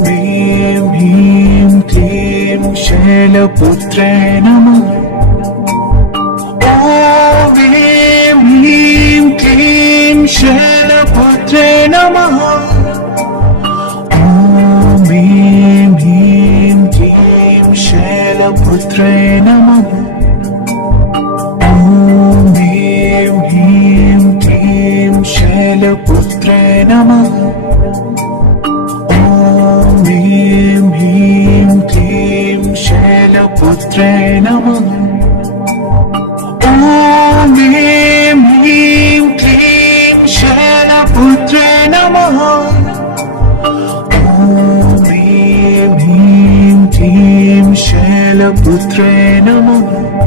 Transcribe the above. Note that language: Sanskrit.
ह्रीं ह्रीं क्लीं शैलपुत्रे नमः। ह्रीं ह्रीं क्लीं शैलपुत्रे नमः। ह्रीं ह्रीं क्लीं शैलपुत्रे नमः। ह्रीं ह्रीं क्लीं शैलपुत्रे नमः। ह्रीं ह्रीं क्लीं शैलपुत्रे नमः। ह्रीं ह्रीं क्लीं शैलपुत्रे नमः। ह्रीं ह्रीं क्लीं शैलपुत्रे नमः।